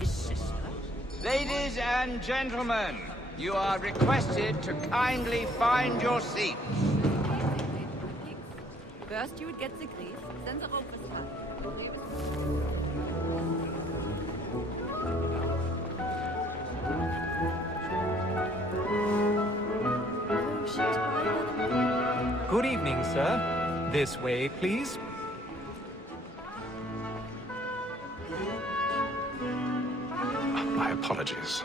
His sister? Ladies and gentlemen, you are requested to kindly find your seats. First you would get the grease, then the rope was cut. Good evening, sir. This way, please. My apologies.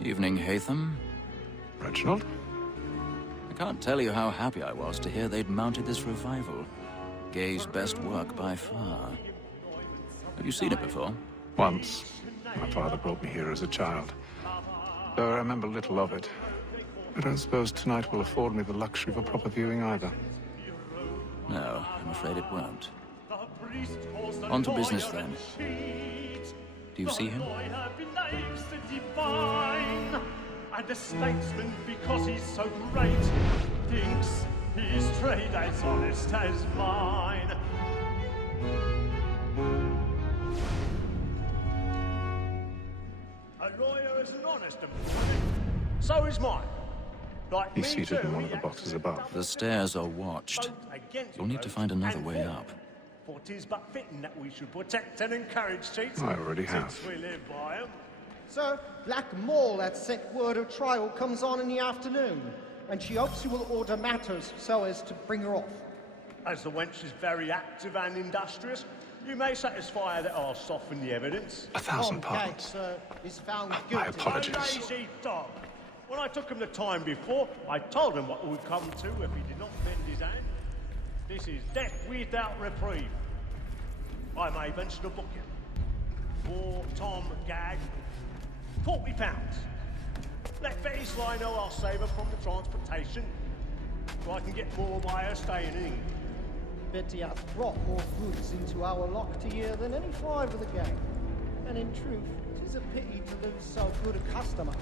Evening, Hatham. Reginald? I can't tell you how happy I was to hear they'd mounted this revival. Gay's best work by far. Have you seen it before? Once. My father brought me here as a child. Though I remember little of it. I don't suppose tonight will afford me the luxury of a proper viewing either. No, I'm afraid it won't. On to business then. Do you see him? And the statesman, because he's so great, thinks his trade as honest as mine. A lawyer is an honest man. So is mine. Like He's me seated too, in one of he the boxes above. The stairs are watched. You'll need to find another way up. For 'tis but fitting that we should protect and encourage cheats. I already have. Since we live by 'em. Sir, Black Mall that sent word of trial comes on in the afternoon, and she hopes you will order matters so as to bring her off. As the wench is very active and industrious, you may satisfy her that I'll soften the evidence. 1,000 Tom pardons. Gates, sir, is found My guilty. apologies. A lazy dog. When I took him the time before, I told him what it would come to if he did not bend his hand. This is death without reprieve. I may venture to book him. For Tom Gag, £40. Let Betty Sly know I'll save her from the transportation, so I can get more by her staying in England. Betty hath brought more goods into our lock to year than any five of the gang. And in truth, 'tis a pity to lose so good a customer.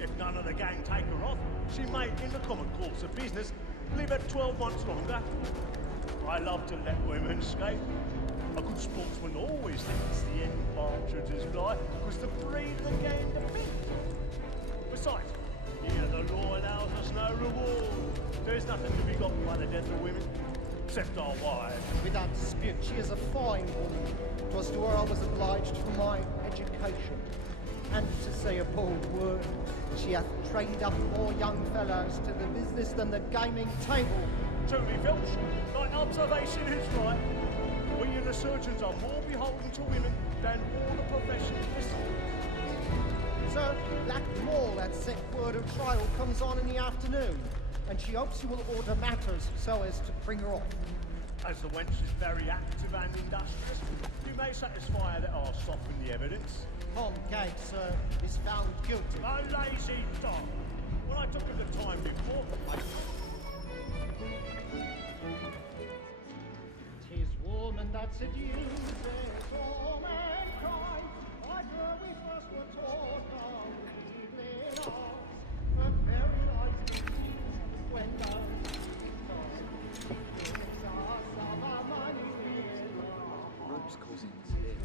If none of the gang take her off, she may, in the common course of business, live at 12 months longer. I love to let women escape. A good sportsman always thinks the end partridges fly, because the breed of the game depends. Besides, here the law allows us no reward. There's nothing to be got by the death of women, except our wives. Without dispute, she is a fine woman. 'Twas to her I was obliged for my education. And to say a bold word, she hath trained up more young fellows to the business than the gaming table. Truly, Filch, thy observation is right. We and the surgeons are more beholden to women than all the professions besides. Sir, Black Mall that sent word of trial comes on in the afternoon, and she hopes you will order matters so as to bring her off. As the wench is very active and industrious, you may satisfy her that I'll soften the evidence. Tom Gates, sir, is found guilty. A lazy dog. When I took him the time before, Tis woman that seduces all mankind. By her we first were taught how we live on. But very light when those things are some of money Ropes causing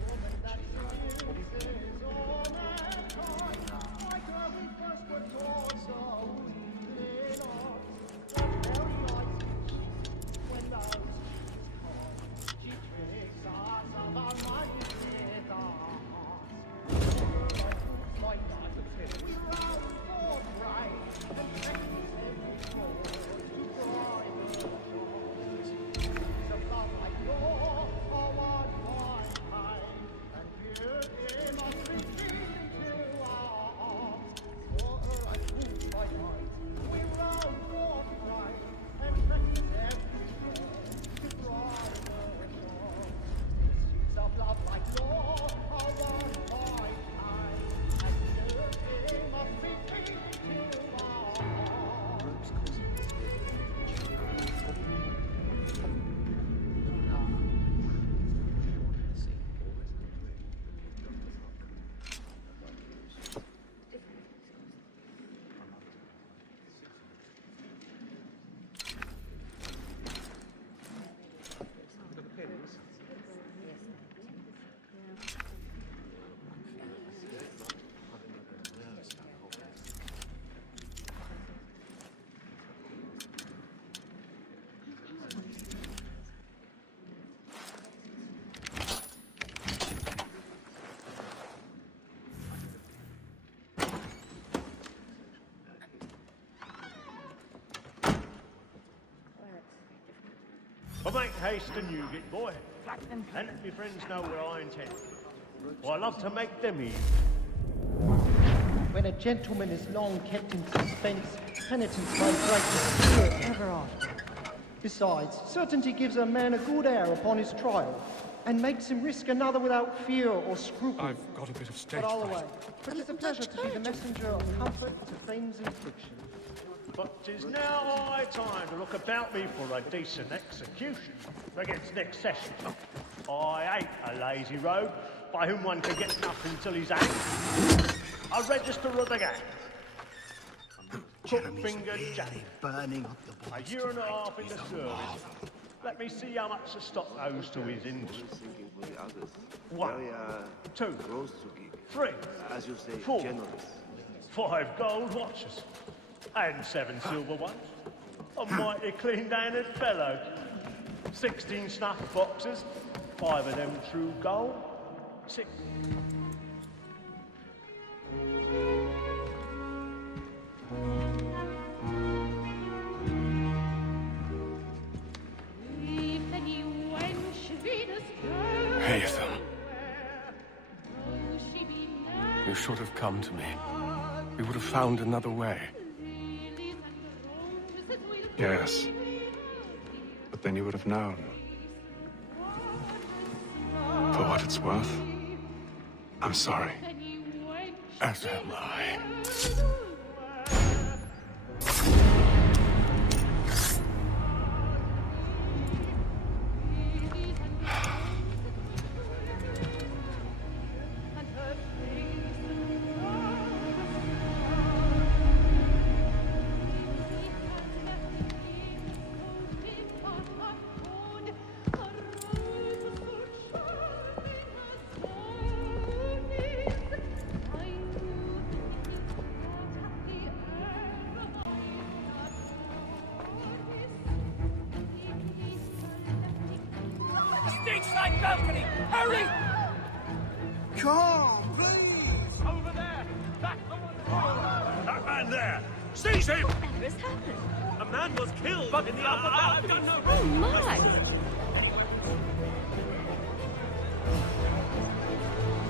woman that seduces all mankind. By her we first were taught how we live on. But very light when those she tricks us of our money with us. My life make haste and you get boy. And let me friends know where I intend. For I love to make them eat. When a gentleman is long kept in suspense, penitence may break the spirit ever after. Besides, certainty gives a man a good air upon his trial, and makes him risk another without fear or scruple. I've got a bit of stage But all fright. away. It is a pleasure to be the messenger of comfort to things in friction. But 'tis now high time to look about me for a decent execution against next session. I ain't a lazy rogue by whom one can get nothing till he's hanged. A register of the gang. Crook-fingered Jack. Burning up the A year and a half in the service. Let me see how much the stock owes to his industry. 1, 2, 3, as you say, 4, generous. 5 gold watches. And 7 silver ones. A mighty clean-handed fellow. 16 snuff boxes. 5 of them true gold. 6. Hatham. You should have come to me. We would have found another way. Yes. But then you would have known. For what it's worth, I'm sorry. As am I. Stage-side balcony! Hurry! Come, please! Over there! That man there! Seize him! Whatever has happened? A man was killed in the upper balcony. Oh my!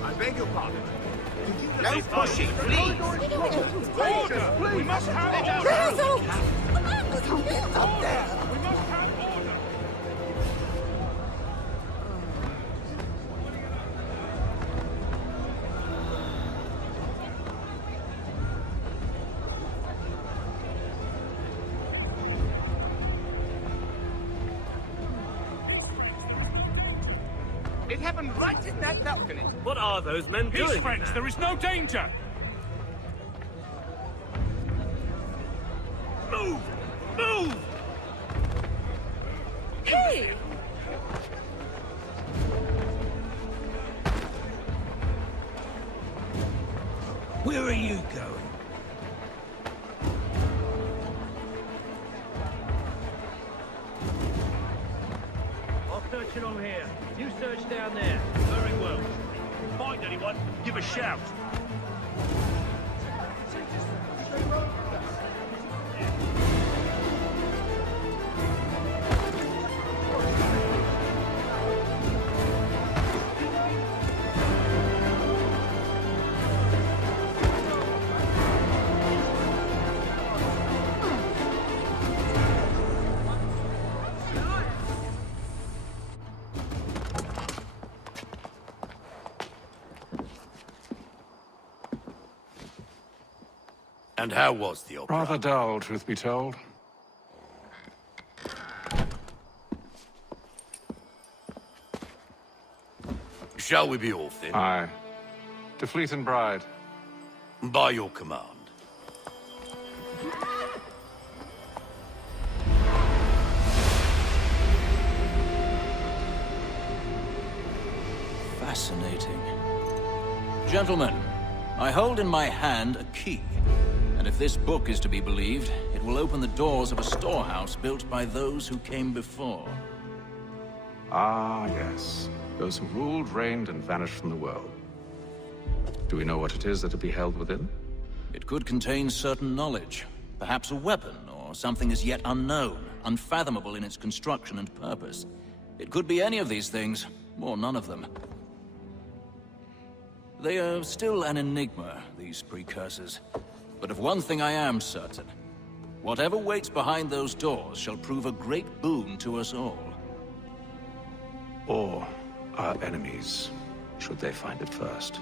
I beg your pardon. No pushing, please. Order! We must have order! Up there! We must have order! It happened right in that balcony. What are those men doing? Peace, friends, there is no danger! Move! Move! Hey! Where are you going? I'll search along here. You search down there. Very well. Find anyone, give a shout. And how was the opera? Rather dull, truth be told. Shall we be off then? Aye. To Fleet and Bride. By your command. Fascinating. Gentlemen, I hold in my hand a key. And if this book is to be believed, it will open the doors of a storehouse built by those who came before. Ah, yes. Those who ruled, reigned, and vanished from the world. Do we know what it is that will be held within? It could contain certain knowledge, perhaps a weapon or something as yet unknown. unfathomable in its construction and purpose. It could be any of these things, or none of them. They are still an enigma, these precursors. But of one thing I am certain. Whatever waits behind those doors shall prove a great boon to us all. Or our enemies, should they find it first.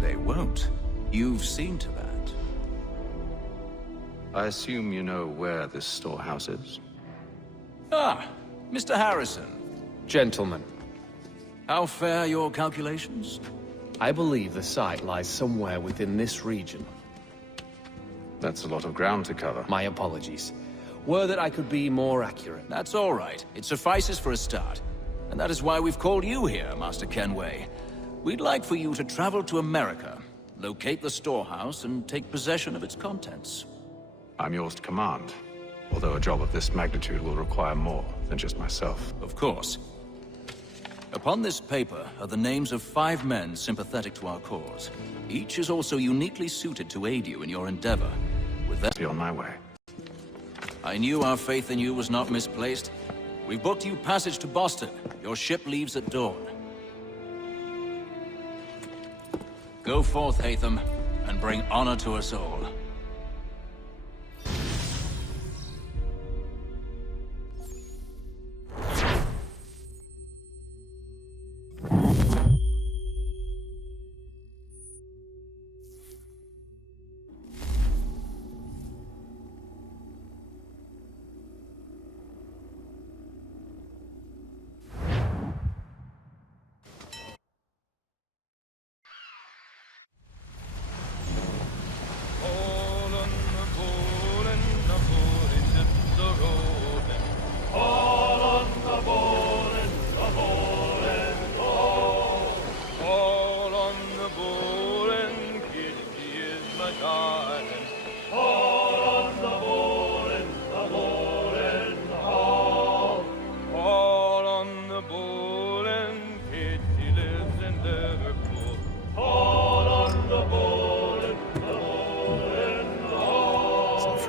They won't. You've seen to that. I assume you know where this storehouse is? Ah, Mr. Harrison. Gentlemen, How fare your calculations? I believe the site lies somewhere within this region. That's a lot of ground to cover. My apologies. Were that I could be more accurate. That's all right. It suffices for a start. And that is why we've called you here, Master Kenway. We'd like for you to travel to America, locate the storehouse, and take possession of its contents. I'm yours to command, although a job of this magnitude will require more than just myself. Of course. Upon this paper are the names of 5 men sympathetic to our cause. Each is also uniquely suited to aid you in your endeavor. With that, Be on my way. I knew our faith in you was not misplaced. We've booked you passage to Boston. Your ship leaves at dawn. Go forth, Hatham, and bring honor to us all.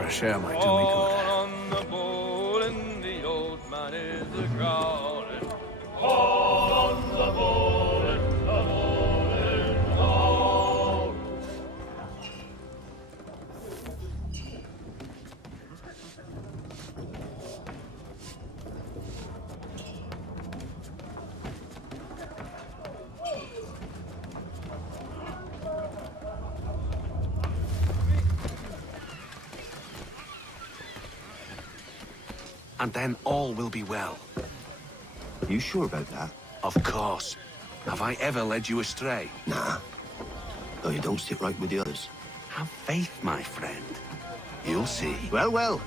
Share my tummy good. On the bowl and the old man is a-growling. And then all will be well. You sure about that? Of course. Have I ever led you astray? Nah. Though you don't sit right with the others. Have faith, my friend. You'll see. Well, well.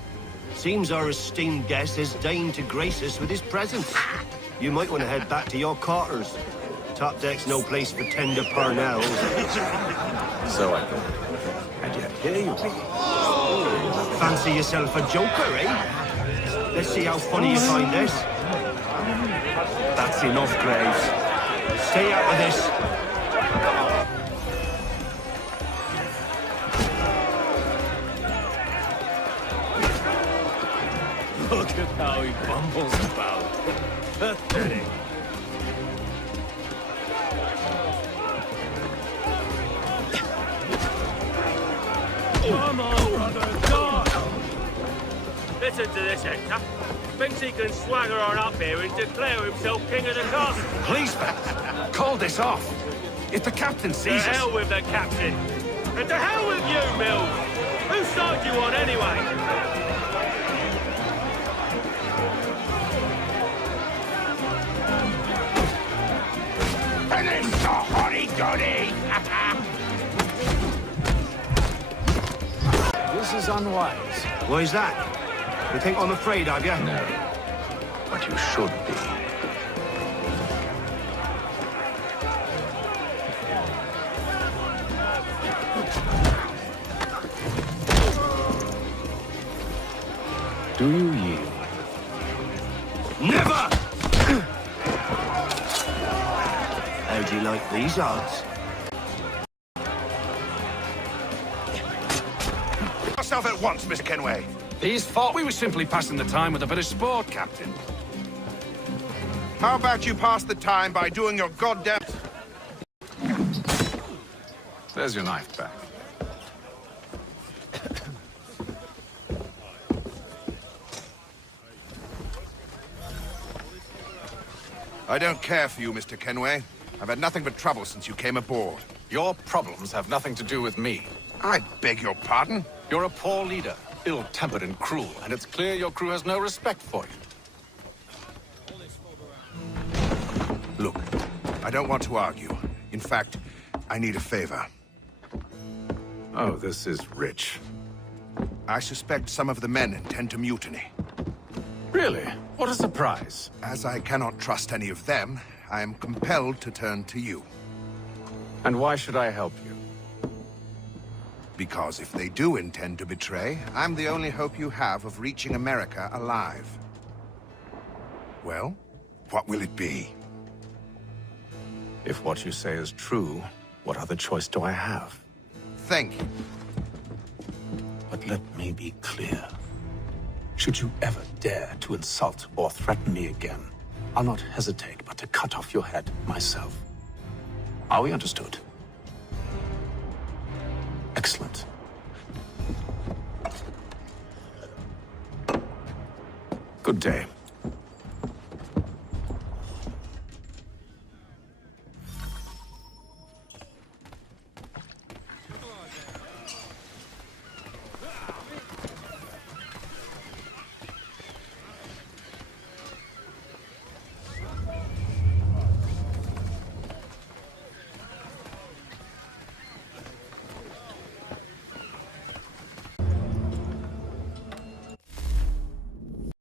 Seems our esteemed guest has deigned to grace us with his presence. You might want to head back to your quarters. Top deck's no place for tender Parnells. So I thought. And yet here you are. Fancy yourself a joker, eh? Let's see how funny you find this. That's enough, Graves. Stay out of this. Look at how he bumbles about. Pathetic. Come on, brother, God! Listen to this, Hector. Thinks he can swagger on up here and declare himself king of the castle. Please, fellas, call this off. If the captain To sees us... hell with the captain. And to hell with you, Mills. Whose side you on, anyway? Finish the hotty-toddy! This is unwise. Why is that? You think I'm afraid of you? No. But you should be. Do you yield? Never! How do you like these odds? Yourself at once, Mr. Kenway. These fought. We were simply passing the time with a bit of sport, Captain. How about you pass the time by doing your goddamn... There's your knife back. I don't care for you, Mr. Kenway. I've had nothing but trouble since you came aboard. Your problems have nothing to do with me. I beg your pardon? You're a poor leader, ill-tempered and cruel, and it's clear your crew has no respect for you. Look, I don't want to argue. In fact, I need a favor. Oh, this is rich. I suspect some of the men intend to mutiny. Really? What a surprise. As I cannot trust any of them, I am compelled to turn to you. And why should I help you? Because if they do intend to betray, I'm the only hope you have of reaching America alive. Well, what will it be? If what you say is true, what other choice do I have? Thank you. But let me be clear. Should you ever dare to insult or threaten me again, I'll not hesitate but to cut off your head myself. Are we understood? Excellent. Good day.